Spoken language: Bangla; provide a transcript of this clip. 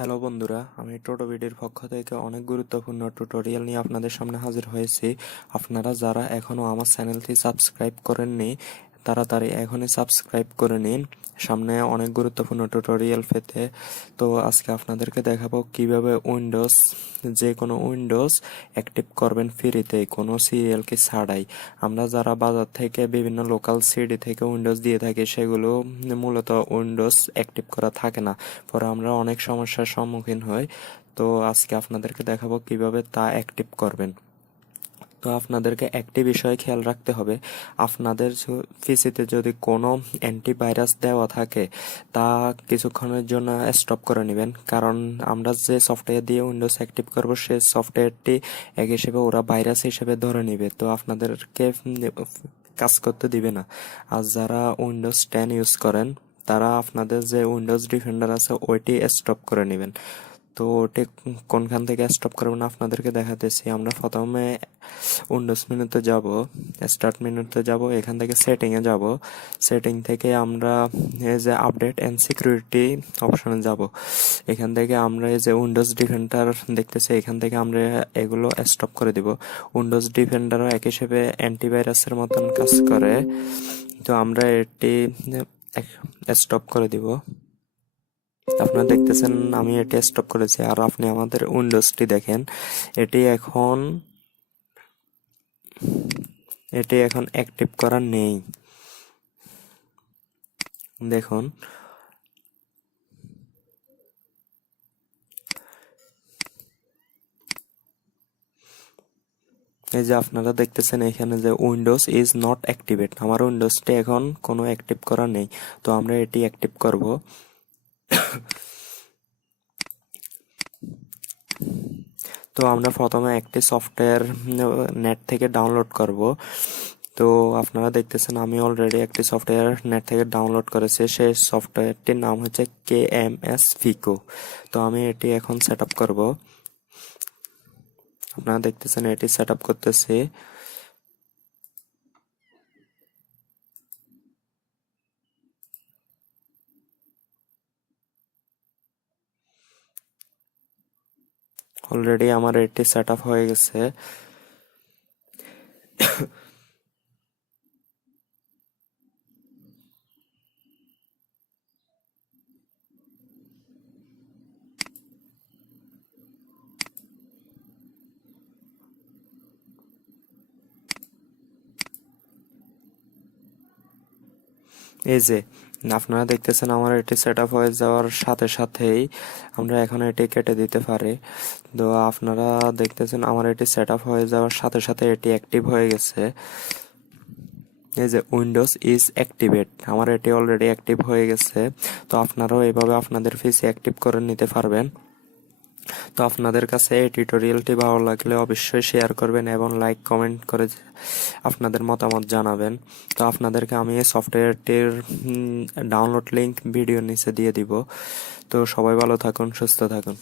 হ্যালো বন্ধুরা, আমি টোটো ভিডিওর পক্ষ থেকে অনেক গুরুত্বপূর্ণ টিউটোরিয়াল নিয়ে আপনাদের সামনে হাজির হয়েছি। আপনারা যারা এখনও আমার চ্যানেলটি সাবস্ক্রাইব করেননি, তাড়াতাড়ি এখনই সাবস্ক্রাইব করে নিন সামনে অনেক গুরুত্বপূর্ণ টিউটোরিয়াল পেতে। তো আজকে আপনাদেরকে দেখাবো কিভাবে যে কোনো উইন্ডোজ অ্যাক্টিভ করবেন ফ্রিতে, কোনো সিরিয়াল কি ছাড়াই। আমরা যারা বাজার থেকে বিভিন্ন লোকাল সিডি থেকে উইন্ডোজ দিয়ে থাকি, সেগুলো মূলত উইন্ডোজ অ্যাক্টিভ করা থাকে না, পরে আমরা অনেক সমস্যার সম্মুখীন হই। তো আজকে আপনাদেরকে দেখাবো কিভাবে তা অ্যাক্টিভ করবেন। তো আপনাদেরকে একটি বিষয় খেয়াল রাখতে হবে, আপনাদের পিসিতে যদি কোনো অ্যান্টিভাইরাস দেওয়া থাকে তা কিছুক্ষণের জন্য স্টপ করে নেবেন, কারণ আমরা যে সফটওয়্যার দিয়ে উইন্ডোজ অ্যাক্টিভ করব সেই সফটওয়্যারটি এক হিসেবে ওরা ভাইরাস হিসেবে ধরে নেবে, তো আপনাদেরকে কাজ করতে দিবে না। আর যারা উইন্ডোজ 10 ইউজ করেন তারা আপনাদের যে উইন্ডোজ ডিফেন্ডার আছে ওইটি স্টপ করে নেবেন। তো ওটি কোনখান থেকে স্টপ করবেন আপনাদেরকে দেখাতেছি। আমরা প্রথমে উইন্ডোজ মেনুতে যাব, স্টার্ট মেনুতে যাব, এখান থেকে সেটিংয়ে যাব। সেটিং থেকে আমরা এই যে আপডেট অ্যান্ড সিকিউরিটি অপশনে যাব। এখান থেকে আমরা এই যে উইন্ডোজ ডিফেন্ডার দেখতেছি, এখান থেকে আমরা এগুলো স্টপ করে দিব। উইন্ডোজ ডিফেন্ডারও এক হিসেবে অ্যান্টিভাইরাসের মতন কাজ করে, তো আমরা এটি স্টপ করে দিব। আপনারা দেখতেছেন আমি এটি স্টপ করেছি, আর আপনি আমাদের উইন্ডোজটি দেখেন, এটি এখন অ্যাক্টিভ করা নেই। দেখুন, এই যে আপনারা দেখতেছেন এখানে যে উইন্ডোজ ইজ নট অ্যাক্টিভেট, আমার উইন্ডোজটি এখন কোনো অ্যাক্টিভ করা নেই। তো আমরা এটি অ্যাক্টিভ করব। তো আমরা প্রথমে একটি সফটওয়্যার নেট থেকে ডাউনলোড করব। তো আপনারা দেখতেছেন আমি অলরেডি একটি সফটওয়্যার নেট থেকে ডাউনলোড করেছি, সেই সফটওয়্যারটির নাম হচ্ছে KMSpico। তো আমি এটি এখন সেট আপ করবো। আপনারা দেখতেছেন এটি সেট আপ করতেছি। অলরেডি আমার এটি সেট আপ হয়ে গেছে। এই যে আপনারা দেখতেছেন আমার এটি সেট আপ হয়ে যাওয়ার সাথে সাথেই আমরা এখন এটি কেটে দিতে পারি। তো আপনারা দেখতেছেন আমার এটি সেট আপ হয়ে যাওয়ার সাথে সাথে এটি অ্যাক্টিভ হয়ে গেছে। এই যে উইন্ডোজ ইজ অ্যাক্টিভেট, আমার এটি অলরেডি অ্যাক্টিভ হয়ে গেছে। তো আপনারাও এভাবে আপনাদের পিসি অ্যাক্টিভ করে নিতে পারবেন। তো আপনাদের কাছে এই টিউটোরিয়ালটি ভালো লাগলে অবশ্যই শেয়ার করবেন এবং লাইক কমেন্ট করে আপনাদের মতামত জানাবেন। তো আপনাদেরকে আমি এই সফটওয়্যারটির ডাউনলোড লিংক ভিডিওর নিচে দিয়ে দিব। তো সবাই ভালো থাকুন, সুস্থ থাকুন।